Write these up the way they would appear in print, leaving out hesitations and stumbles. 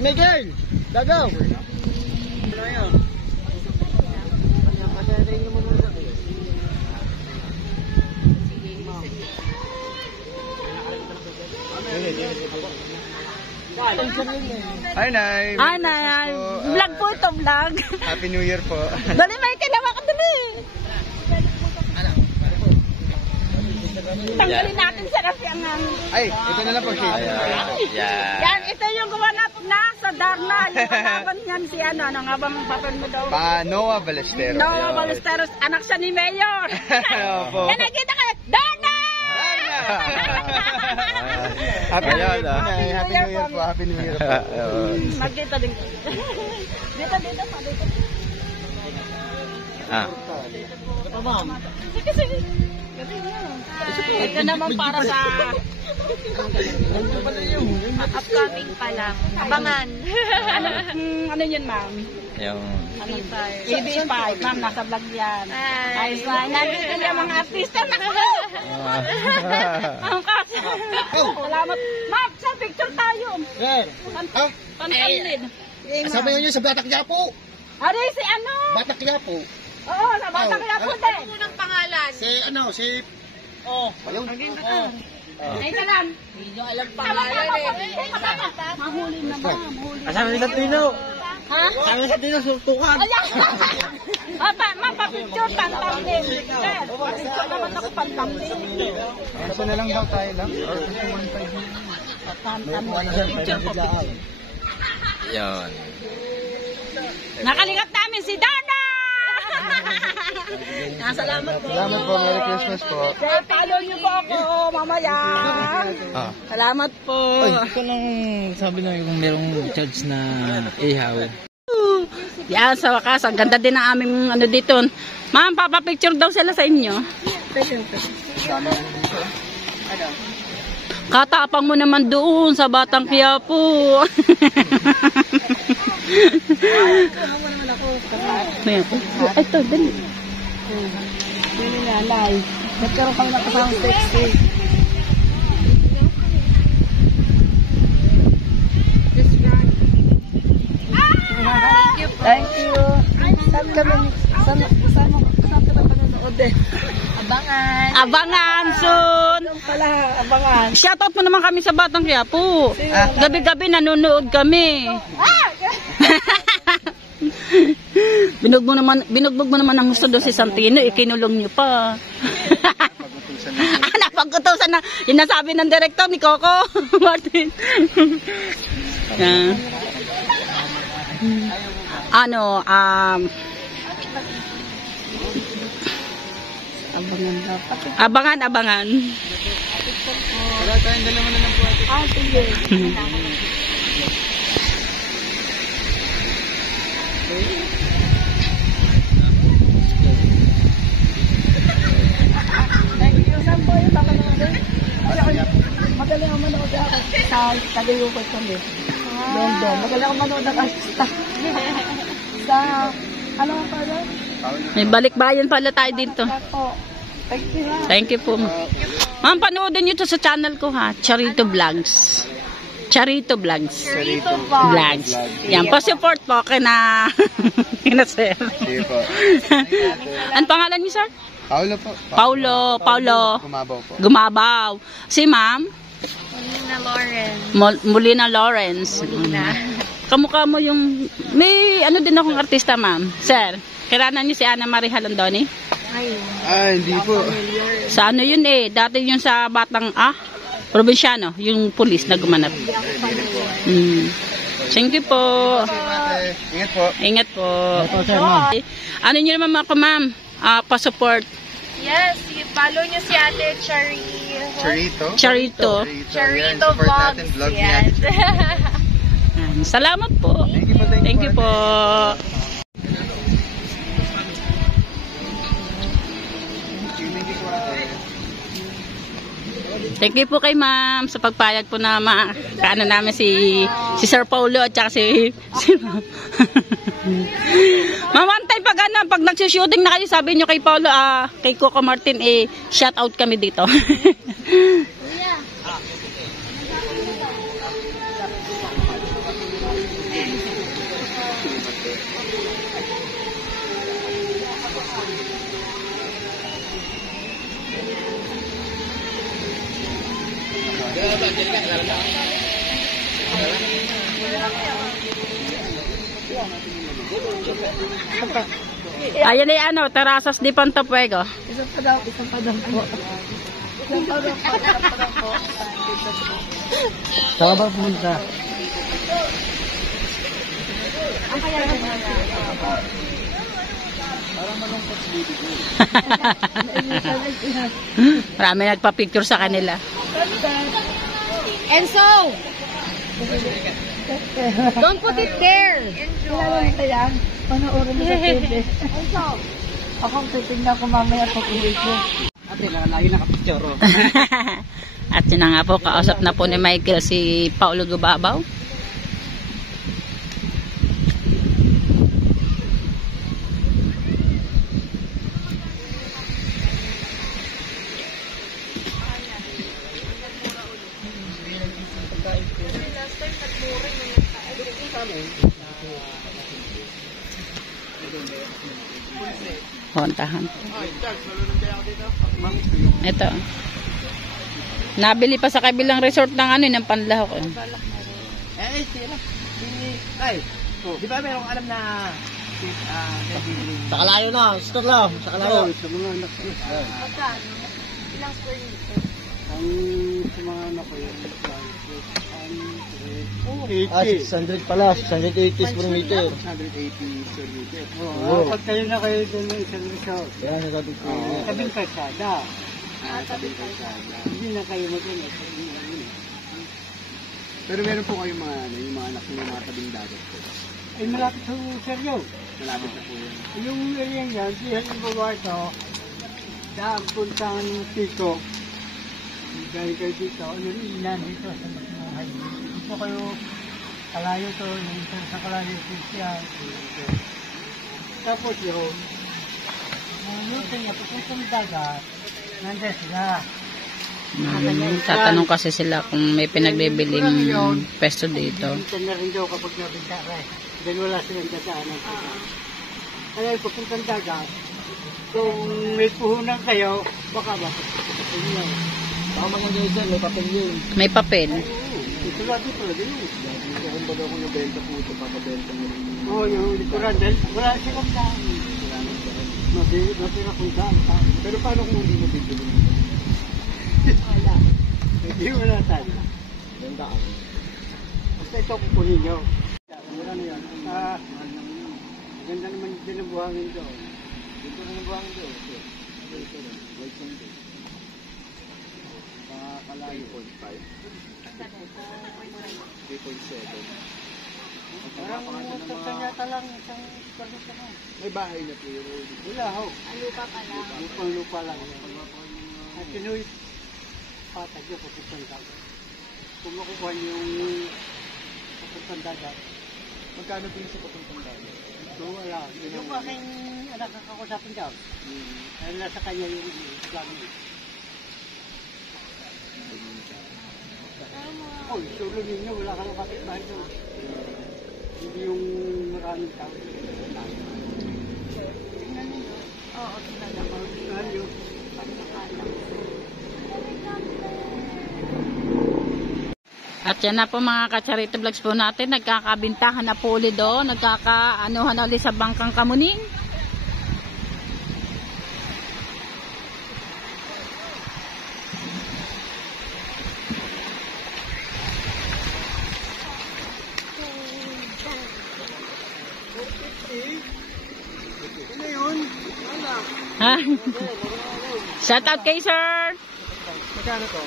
Miguel, dagaw. Hi, Nay. Hi, Nay. Vlog po ito, vlog. Happy New Year po. Dali, may kailangan ka dali. Tanggalin natin sa rafiangan. Ay, ito na lang po, Shane. Yan, ito yung gawa natin na sa Darna. Yung kalaban niyan si ano nga bang papel mo daw? Noah Ballesteros. Noah Ballesteros, anak siya ni Mayor. Opo. Yan, nakita kayo, Darna! Happy New Year po. Happy New Year po. Magkita din. Dito pa, dito. Sige. Ito naman para sa upcoming pa lang. Abangan. Ano yun, ma'am? Yung EB5, ma'am, nasa vlog yan. Ayos na. Nandito yung mga artista na. Ang kasi. Salamat. Ma'am, sa picture tayo. Pantalin. Sabi nyo sa Batak Yapo. Ari, si ano? Batak Yapo. Oo, sa Batak Yapo din. Ano ng pangalan? Si ayun. Ay ka lang. Hindi nyo alam pangalan eh. Mahuli na ba? Kasama sa Tino. Ha? Kasama sa Tino, surtukan. Mapapicture, pantalin. Sir, picture naman ako pantalin. Ito na lang daw tayo lang. Picture po. Yan. Nakalingat namin si Dana! Salamat po. Salamat po. Merry Christmas po. Follow niyo po ako mamaya. Salamat po. Ito lang sabi na kung merong charge na ihaw. Yan, sa wakas. Ang ganda din ng aming ano dito. Ma'am, papapicture daw sila sa inyo. Katapang mo naman doon sa Batang Quiapo. Ito, dali. Dali na, live. Nagkaroon pang nakasama sexy. Thank you. Saan kami panonood eh? Abangan soon. Abangan. Shoutout mo naman kami sa Batang Quiapo. Gabi-gabi nanonood kami. Binugbog mo naman ang gusto doon si Santino, ikinulong niyo pa. Napag-utusan na. Yun nasabi ng director ni Coco Martin. Abangan. Wala tayong dalawa na lang po. Sige. Magaling ang manood sa Tagayukot kami. London. Magaling ang manood ng artista. Sa, ano pa rin? May balikbayan pala tayo dito. Thank you po. Ma'am, panoodin nyo to sa channel ko ha. Charito Vlogs. Charito Vlogs. Vlogs. Yan, pa-support po kina sir. Sige po. Ano pangalan niyo, sir? Paulo po. Paulo. Gumabaw po. Gumabaw. Si ma'am? Molina Lawrence. Kamukha mo yung... May ano din akong artista, ma'am. Sir, kilala niyo si Ana Marie Halandoni? Hindi po. Sa ano yun eh? Dati yun sa Batang... Probinsyano. Yung pulis na gumanap. Thank you po. Ingat po. Ingat po. Ano nyo naman ako, ma'am? Pa-support. Yes, follow nyo si Ate Charito Charito Vlogs. Yes. Salamat po. Thank you po. Thank you po kay ma'am sa pagpayag po na kaano namin si Sir Paulo at saka si Ma'am, one time pag nagsushooting na kayo, sabi nyo kay Paulo, kay Coco Martin, shout out kami dito. Ayan ay ano, Terrazas de Pantapuego. Isang pa daw po. Saan ba pumunta? Marami nagpa-picture sa kanila. Enzo! Don't put it there! Kailangan mo yan. Panoorin mo sa TV. Ako titignan ko mamaya pag uwi ko. Ate, lagi nakapicture. At yun na nga po, kausap na po ni Michael si Paulo Gubabaw. Hontahan. Ito. Nabili pa sa kabilang resort ng ano, ng Panlahok. Sila. Tay, di ba merong alam na sa kalayo na, store lang, sa kalayo. Sa mga anak ko. Ilang square meter? Ang sa mga anak ko yun, 600 pala, 680 square meter. 680 square meter. Oo. Pag kayo na kayo doon ng isang resort. Yan, nasabi ko. Kabing kalsada. Kabing kalsada. Hindi na kayo mag-init. Pero meron po kayong mga, yung mga anak ng mga tabing dagat po. Ay, malapit sa seryo. Malapit na po yun. Yung area yan, siya yung babae ito, daan puntang Pico. Dahil kayo dito, yun ilan dito sa mga highway. Dito kayo, kalayo to, yung sa kalayo siya. Tapos yun, yung kanya, pupuntang dagat, nandiyan sila. Tatanong kasi sila kung may pinagbibiling pesto dito. Minsan na rin daw kapag nabinta ka eh. Dahil wala silang dadaanan. Kaya pupuntang dagat, kung may puhunan kayo, baka mapapapapapin nyo. Baka mangyay dyan, may papel yun. May papel. Ito lang dito talaga yun. Kung baga kung nabenta po ito, papabenta nyo rin. Oo, yung likuran. Dahil wala silang daan. Natira kung daan. Pero paano kung hindi mo bibili? Wala. Hindi wala tayo. Gandaan. Basta ito kukunin nyo. Wala na yan. Ganda naman din ang buhangin doon. Dito na ang buhangin doon. Ito rin. White sand. Kalayo 0.5. 3.7. Parang tanyata lang isang pagkita mo. May bahay na po yun. Wala ho. Lupa pa lang. Lupa lang. At sinuwi patag yung papuntang dagat. Kung makukuha yung papuntang dagat, magkano din sa papuntang dagat? Ito wala. Yung aking anak kakakusapin daw. Dahil nasa kanya yung plano. Oh, sulo ninyo, wala ka lang kapitbahay doon. Hindi yung maraming tao. Tingnan ninyo. Oo, tingnan ako. Tingnan nyo. At yan na po mga ka-charity vlogs po natin. Nagkakabintahan na po ulit doon. Nagkakaanuhan na ulit sa Bangkang Kamuning. Ano yun? Wala. Ha? Shout out kay sir. Magkano to?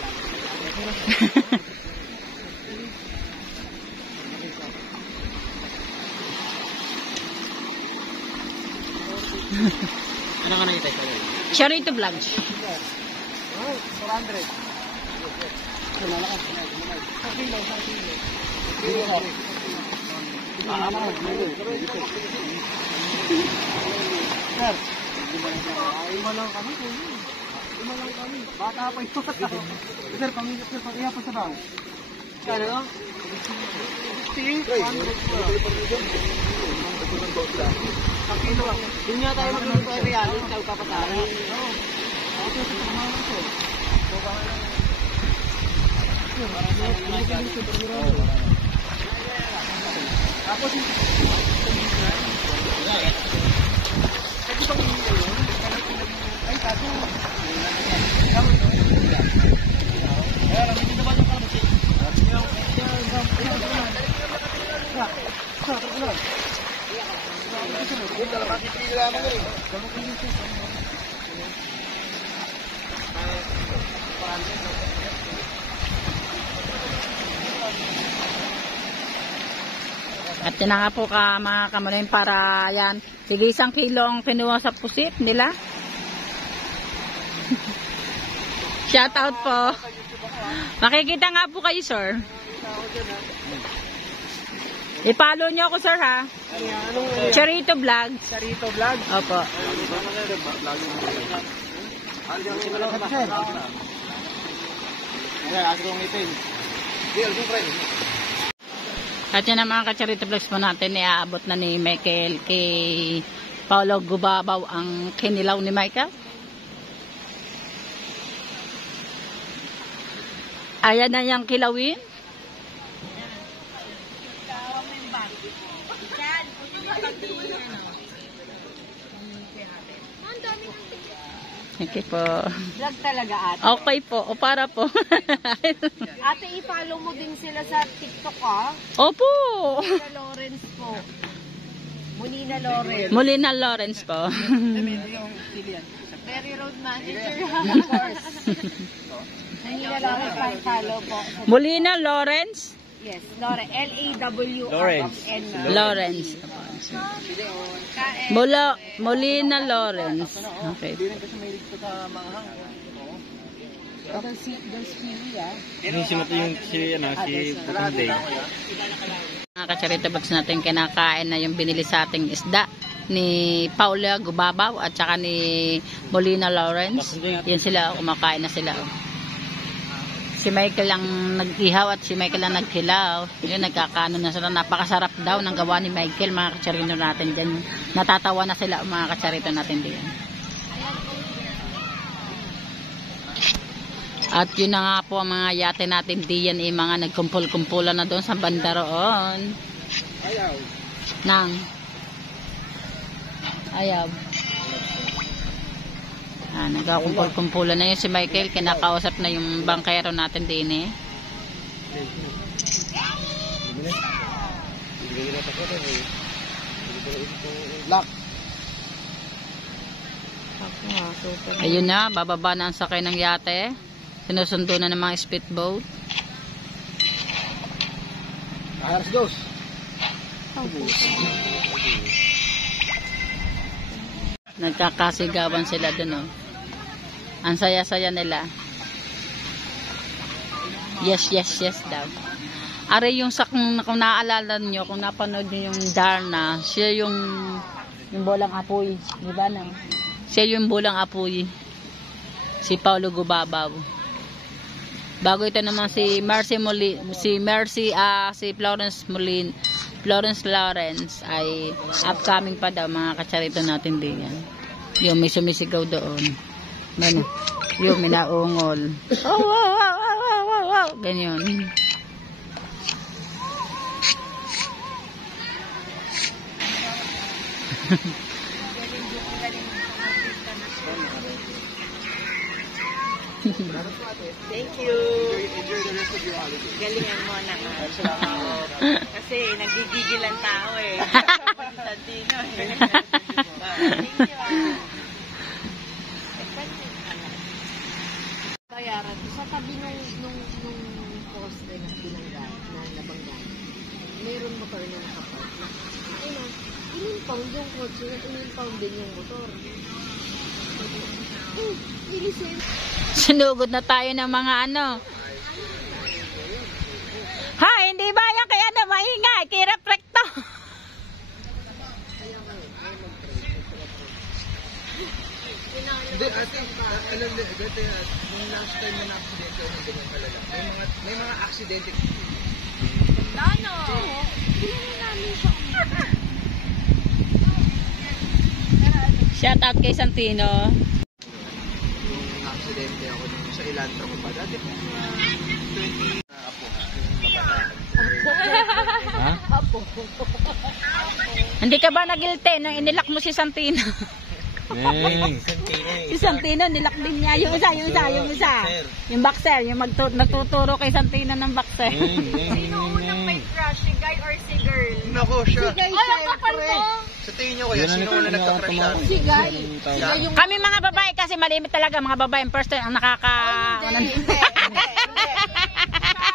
Ano ka nakita sa'yo? Charity vlogs. Oh, 400. Bata pa ito. Sir, pamilya sir, pag pa sa raw. Kano? Pakilo lang. Doon nga tayo magluluto ay realin, sa kapatara. Oo. Ako sa pamamahan ko. Tapos, ay, kaso, At yun na nga po mga kamunin para yan. Sige, 1 kilo ang kinuha sa pusit nila. Shout out po. Makikita nga po kayo, sir. I-follow nyo ako, sir, ha? Charito Vlog. Charito Vlog? Opo. At yan ang mga ka-Charito Vlogs po natin, iaabot na ni Michael kay Paulo Gubabaw ang kinilaw ni Michael. Ayan na yung kilawin. Okay po. Vlog talaga, ate. Okay po. O para po. Ate, i-follow mo din sila sa TikTok, ah. Opo. Molina Lawrence po. Molina Lawrence. Molina Lawrence po. Ferry Road Manager. Of course. Molina Lawrence, follow po. Molina Lawrence. Yes, Lawrence. L-A-W-R-N. Lawrence. Molina Lawrence. Okay. Mga ka-Charito Vlogs natin, kinakain na yung binili sa ating isda ni Paula Gubabaw at saka ni Molina Lawrence. Yan sila, kumakain na sila. Si Michael lang nag-ihaw at si Michael lang naghilaw. Yun, nagkakaano na sila. Napakasarap daw ng gawa ni Michael, mga ka-Charito natin dyan. Natatawa na sila, mga ka-Charito natin diyan. At yun na nga po ang mga yate natin diyan, mga nagkumpul-kumpulan na doon sa banda roon. Ayaw. Ayaw. Nagkakumpul-kumpulan na yun si Michael. Kinakausap na yung bangkero natin din Lock. Ayun na, bababa na ang sakay ng yate. Sinusundo na ng mga speedboat. Aras dos. Nagkakasigawan sila dun, oh. Ang saya-saya nila. Yes, yes, yes daw. Are yung kung naaalala nyo, kung napanood nyo yung Darna, siya yung bolang apoy, di ba na? Siya yung bolang apoy. Si Paulo Gubabaw. Bago ito naman si Florence Lawrence ay upcoming pa daw, mga ka-Charito natin din yan. Yung may sumisigaw doon. Ano? Yung may naungol. Oh, wow, wow, wow, wow, wow, wow. Ganyan. Thank you. Enjoy the rest of your holiday. Galingan mo na nga. Kasi nagigigilan tao eh. Santino eh. Thank you. Bayaran. Sa tabi nung poste na binangga, na nabangga, mayroon motor na nakapark na. Ayun, in-impound yung kotse at in-impound din yung motor. Sinugod na tayo ng mga Hindi, ate, alam mo, dati, nung last time na na-aksidente ako ng ganyan kalala, may mga aksidente. Lano! Hindi namin siya. Shout out kay Santino. Nung na-aksidente ako sa Elantra ko pa. Dati, 20 na apo nga. Ha? Hindi ka ba nagilte nang inilak mo si Santino? Neng. Si Santino, nilak din niya. Yung isa. Yung boxer, yung nagtuturo kay Santino ng boxer. Sino unang may crush? Si guy or si girl? Nako siya. Ay, ang kapal mo! Sa tingin niyo kuya, sino una nagka-crush sa akin? Si guy. Siya yung... Kami mga babae kasi malimit talaga. Mga babae in person ang nakaka... Hindi.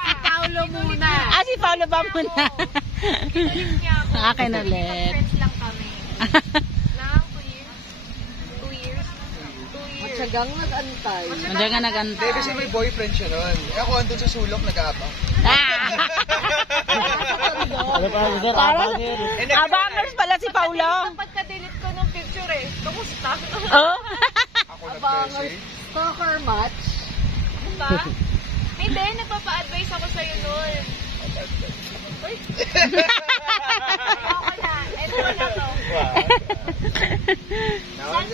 Si Paolo muna. Ah, si Paolo ba muna? Kinulit niya ako. Akin ulit. Friends lang kami. Lang, 2 years. 2 years. Matsagang nag-antay. Hindi ka naganta. Hindi, kasi may boyfriend siya nun. Ako andun sa sulok, nag-aabang. Parang abangers pala si Paulo. Kapag ka-delete ko ng picture eh. Kamusta? Oh. Ako nag-message. Stalker match. Diba? Hindi, nagpapa-advise ako sa'yo nun. Uy. Ako na. Ito na to.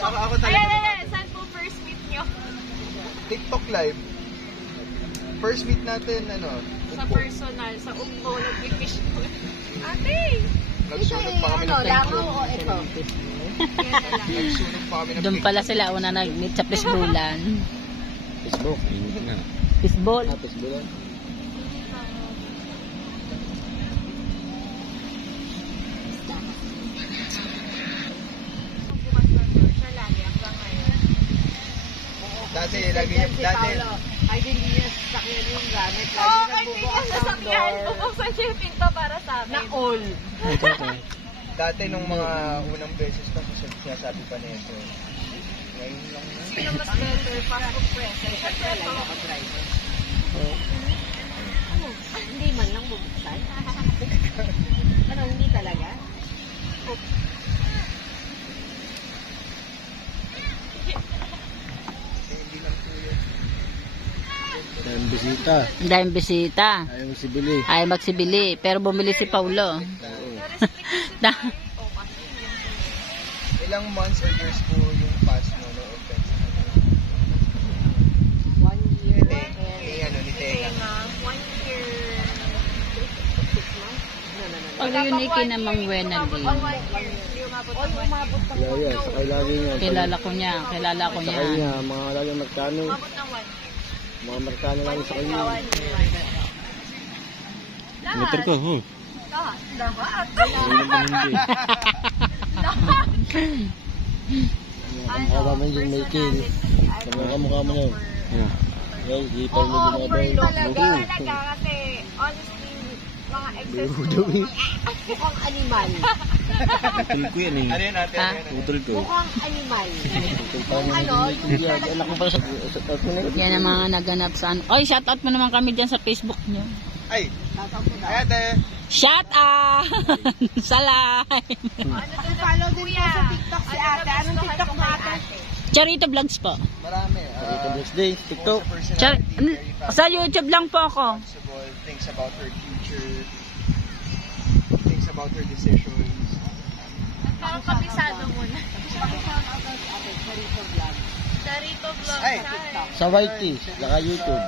Ako talaga. Ayan. Saan po first meet nyo? TikTok live. First meet natin, Sa personal, sa Ugbo, nag-fish po. Ate! nagsunog pa kami ng Lako o ito? Nagsunog pa kami ng Doon pala sila una nag-meet sa Pisbulan. Facebook. Init na. Pisbol. Pisbulan. Bukas na to. Siya lagi. Hanggang ngayon. Dati, dati. Ay, hindi niya sasakyan yung gamit. Oo, ay, hindi niya sasakyan. Bubuksan siya yung pinto para sa amin. Na all. Dati nung mga unang beses pa, sinasabi pa nito. Ngayon lang. Sino mas better para mag-pressure? Siyempre lang nakadriver. Ano? Hindi man lang bubuksan? Ano, hindi talaga? Hindi lang po yun. Dahil bisita. Ang daming bisita. Ayaw mo si Billy. Ay magsibili. Pero bumili si Paulo. Ilang months or years po yung pass mo no open? 1 year. Ni Tenga. 1 year. 6 months? No. Paulo unique namang Wenali. 1 year. Hindi umabot ng 1 year. Yeah, sakay lagi niya. Kilala ko niya. Sakay niya, mga lagi magkano. Umabot ng 1 Mga Amerikano lang sa kanya. Lahat. Motor ko, huh? Lahat. Lahat. Ang mukha mo yung making. Ang mukha mo yun. Well, ipal mo yung mga bay. Talaga kasi honestly mga excess mukhang animal. Utol ko yan eh. Ano yun natin? Ha? Utol ko. Mukhang animal. Yung ano, yung Anak ko pa sa... Yan ang mga naganap sa ano. Oy, shout out mo naman kami dyan sa Facebook niyo. Ay! Ate! Shout out! Sa live. follow din po sa TikTok si ate. Anong TikTok mo ate? Charito Vlogs po. Marami. Ito birthday, TikTok. Sa YouTube lang po ako. Things about her future. Things about her decisions. Parang kabisado mo na. Charito Vlog. Ay! Sa YT, saka YouTube.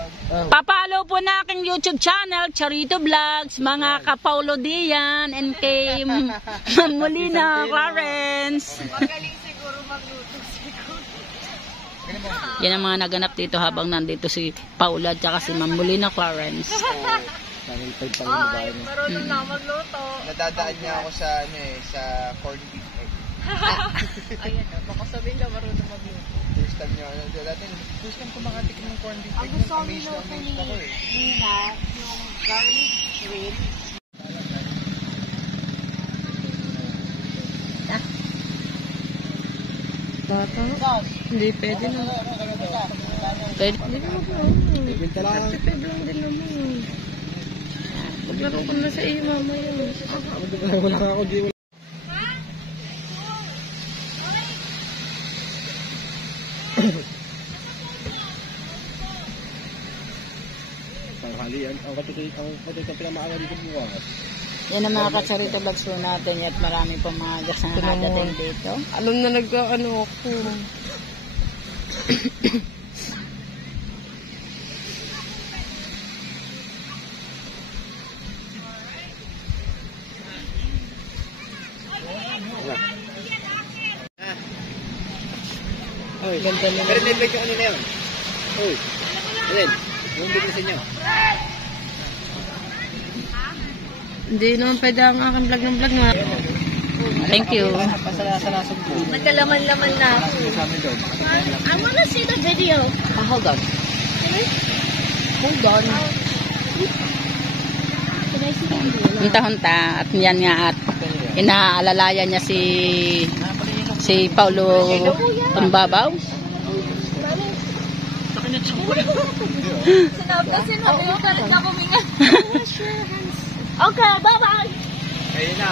Papalo po na aking YouTube channel, Charito Vlogs, mga ka-Paulo Dian, and kay Ma'am Molina Clarence. Magaling siguro magluto siguro. Yan ang mga naganap dito habang nandito si Paula at saka si Ma'am Molina Clarence. Channel 5 pa rin Ay, bahay mo. marunong na magluto. Nadadaan niya ako sa, sa corned beef. Ayan na, baka sabihin ka marunong magluto. First time niya, first time kumakatik ng corned beef. Ang gusto ko niluto ni Nina, yung garlic shrimp. Hindi pwede na. Pwede. Ibinta lang. Maglaro ko na sa iyo mamaya. Wala ka ako, di wala. tanghalian. Ang pinamaaga dito bukas. Yan ang mga katsarito vlogs po natin at marami pang mga gas na nakadating dito. Alam na nag-ano ako. Oy, ganda nila. Pero nilibig ko kanina yun. Oy, alin? Yung bilisan nyo. Hindi naman pwede ang aking vlog ng vlog na. Thank you. Pasalasalasog po. Nagkalaman-laman na ako. Kami doon. I wanna see the video. Hold on. Hold on. Can I see the video? Hunta-hunta at yan nga at inaalalayan niya si Paulo Tumbabaw. Sinabi yung kalit na kuminga. Okay, bye-bye. Ayun na.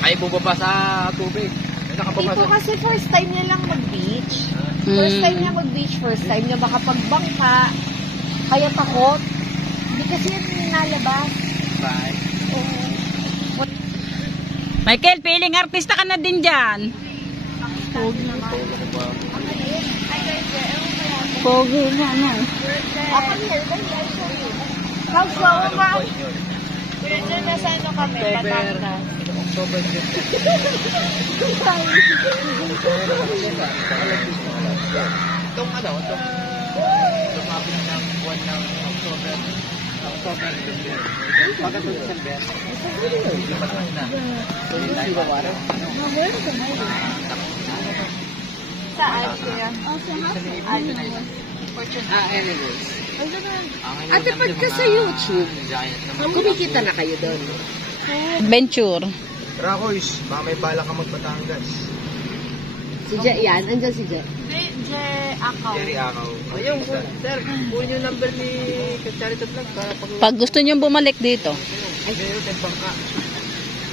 Ay, bubaba sa tubig. Ay, nakababa Dito sa... kasi first time niya lang mag-beach. First time niya mag-beach, first time niya makapagbangka. Kaya takot. Hindi kasi yan nalabas. Bye. Michael, piling artista ka na din dyan. Pogi na na. Ako here, how's Roma? Pwede na sa ano kami, Batangas. October 15. Itong ano, itong lumapit ng buwan ng October 15. Pagka ito December, hindi pa na. Hindi ba wala? Saan kaya? Anyways. Ate, pag ka sa YouTube, kumikita na kayo doon. Adventure. Rakoys, baka may bala ka magbatangas. Si Ja, yan. Andyan si Ja. Jerry Akaw. Ayun, sir, kunin yung number ni Charity Vlog para pag... Pag gusto niyo bumalik dito, Ay, meron tayong bangka.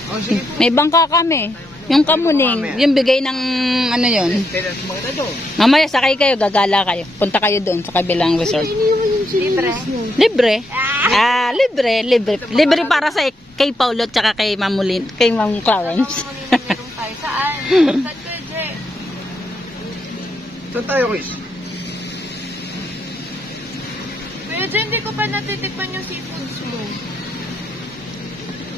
Oh, sige po. may bangka kami. Yung kamuning, yung bigay ng ano yun. Kailan mga na doon? Mamaya sakay kayo, gagala kayo. Punta kayo doon sa kabilang resort. Libre. Libre. Libre. Libre para sa kay Paulo at saka kay Mamulin, kay Ma'am Clarence. Meron tayo. Saan? Saan ko, Je? Saan tayo, Chris? Pero Je, hindi ko pa natitikman yung seafoods mo.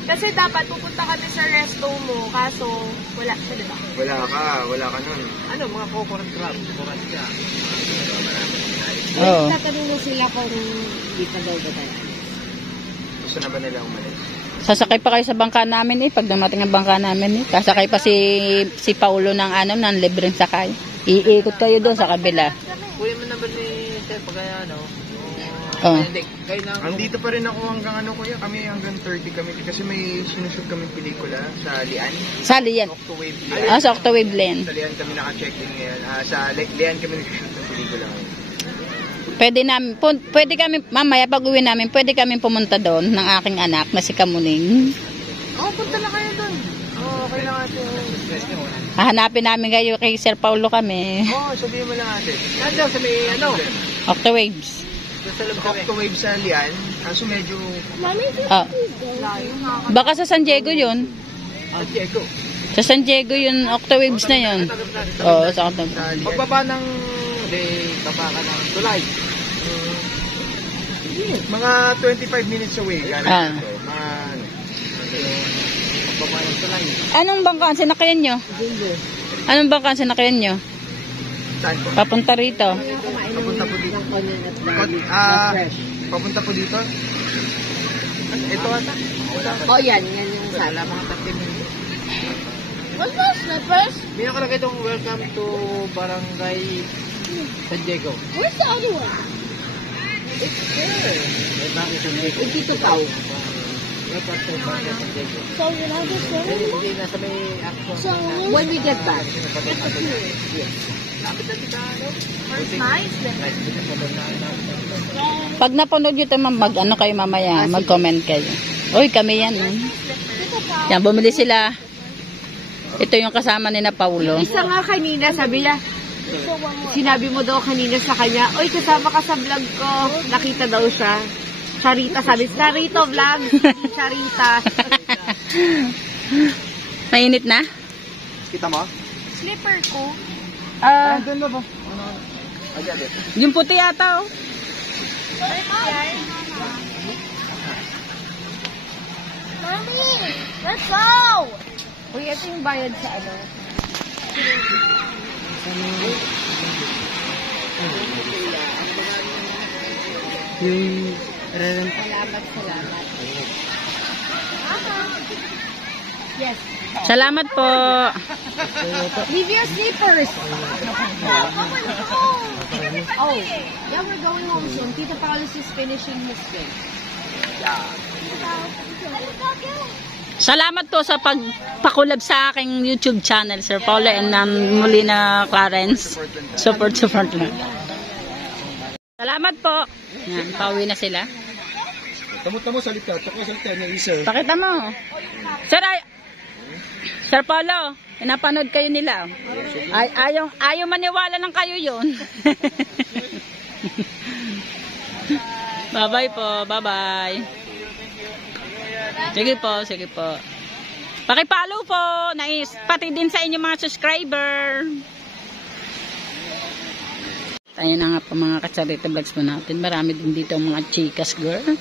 Kasi dapat pupunta kami sa resto mo, kaso wala siya, diba? Wala ka nun. Ano, mga coconut crab, coconut siya. Oo. Tatanong mo sila kung dito daw ba tayo. Gusto na ba nila umalis? Sasakay pa kayo sa bangka namin pag dumating ang bangka namin Sasakay pa si Paulo ng ng libreng sakay. Iikot kayo doon sa kabila. Kuya mo naman ni Sir, pag ano, Oh. hindi, kayo na... Andito pa rin ako hanggang ano, kuya, kami hanggang 30 kami, kasi may sinushoot kami pelikula sa Lian. Sali yan. Octowave Lian. Sa Octowave Lane. Sa Lian kami naka-check-in ngayon. Sa Lian kami nag-shoot ng pelikula ngayon. Pwede kami, mamaya pag uwi namin, pwede kami pumunta doon ng aking anak na si Kamuning. Punta na kayo doon. Okay lang ate. Stress niyo, wala. Hahanapin namin kayo kay Sir Paulo kami. Sabihin mo lang ate. Nandiyan sa may ano? Octawaves. Octowave sa Lian. Kaso medyo... Oh. Baka sa San Diego yun. Diego. Sa San Diego yun, Octawaves na yun. Oo, sa Octawaves. Pagbaba ng... baba ka ng Tulay. Mga 25 minutes away. Ah. Pagbaba ng Tulay. Anong bangka ang sinakayan nyo? Anong bangka ang sinakayan nyo? Saan po? Papunta rito. Papunta po dito. Papunta po dito. Ito ata. Yan yung Wala mga 30 minutes. What's that, slippers? May nakalagay itong welcome to Barangay San Diego. Where's the other one? It's there. It's dito tao. Welcome to Barangay San Diego. So, you know this one? Hindi nasa may action. So, when we get back. It's nice. Pag napanood nyo ito, mag-ano kayo mamaya, mag-comment kayo. Uy, kami yan. Yan, bumili sila. Ito yung kasama ni na Paulo. Isa nga kanina, sabi niya, sinabi mo daw kanina sa kanya, oy, kasama ka sa vlog ko. Nakita daw siya. Charita, sabi. Charito vlog. Charita. Mainit na? Kita mo? Slipper ko. Doon na ba? Yung puti yata, oh. Mami! Let's go! Uy, ito yung bayad sa ano. Yung Salamat. Yes. Salamat po. Leave your slippers. Oh, yeah, we're going home soon. Tita Paulus is finishing his thing. Salamat po sa pagpakulab sa aking YouTube channel, Sir Paulo and Molina Clarence. Support lang. Salamat po. Yan, pauwi na sila. Tamo-tamo salita. Tsaka salita niya isa. Pakita mo. Sir Paulo, pinapanood kayo nila. Ayaw maniwala ng kayo yun. Bye-bye po. Bye-bye. Sige po. Pakipalo po. Pati din sa inyo mga subscriber. Tayo na nga po mga Kacharita vlogs po natin. Marami din dito mga chikas girl.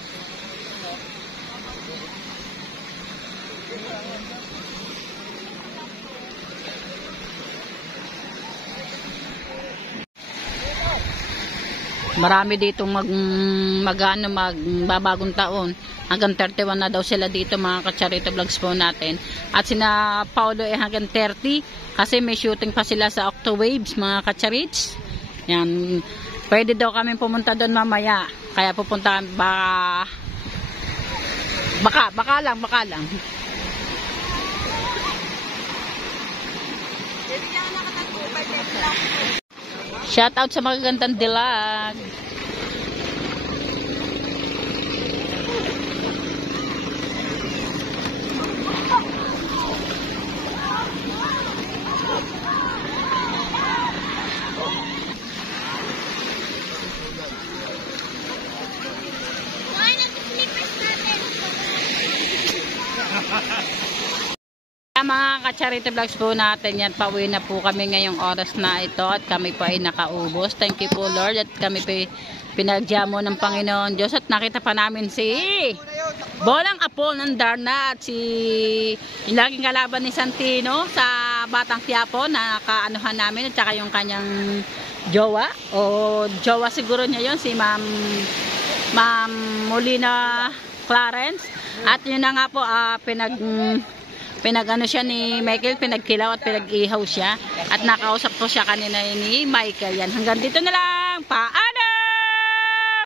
Marami dito magbabagong taon. Hanggang 31 na daw sila dito mga Kacharita vlogs po natin. At sina Paulo ay hanggang 30 kasi may shooting pa sila sa Octowaves mga Kacharits. Yan. Pwede daw kami pumunta doon mamaya. Kaya pupunta baka lang. Shout out sa magagandang dilag. Mga Kacharita vlogs po natin yan, pauwi na po kami ngayong oras na ito at kami po ay nakaubos. Thank you po Lord at kami po pinagyamo ng Panginoon Diyos at nakita pa namin si Bolang Apo ng Darna at si yung laging kalaban ni Santino sa Batang Quiapo na nakaanuhan namin at saka yung kanyang jowa o jowa siguro niya yon si Ma'am Molina Clarence at yun na nga po pinag-ano siya ni Michael, pinagkilaw at pinag-ihaw siya at nakausap ko siya kanina ni Michael. Yan, hanggang dito na lang. Paalam!